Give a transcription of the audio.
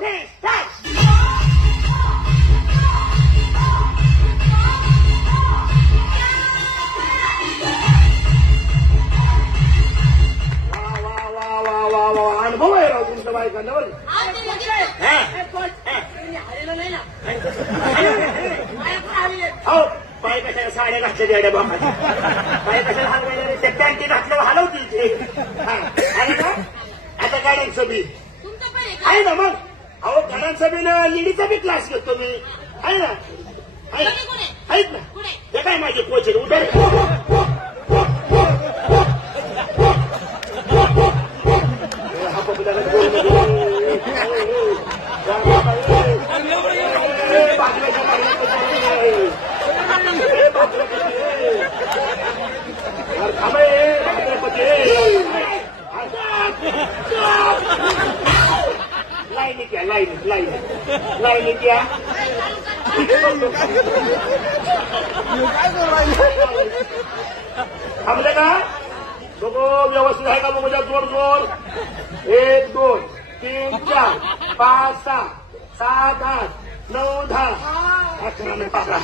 3 start. अनुभव आहे राव तुमच्या बायकांना बरं. हो पाय कशाला साड्या घातल्या द्याड्या बाबा पाय कशाला हलवायला ते पॅन्टी घातल्यावर हलवतील ते. आहे ना आता गाड्यांचं बी आहे ना मग. अहो गाड्यांचा बी ना लेडीचा बी क्लास घेतो मी. आहे ना आहेत ना ते काय माझे कोच उद्या लाईन क्या थांबले का बघू व्यवस्थित आहे का बघू जोर जोर. 1 2 3 4 5 6 7 8 9 10 11 आणि 15.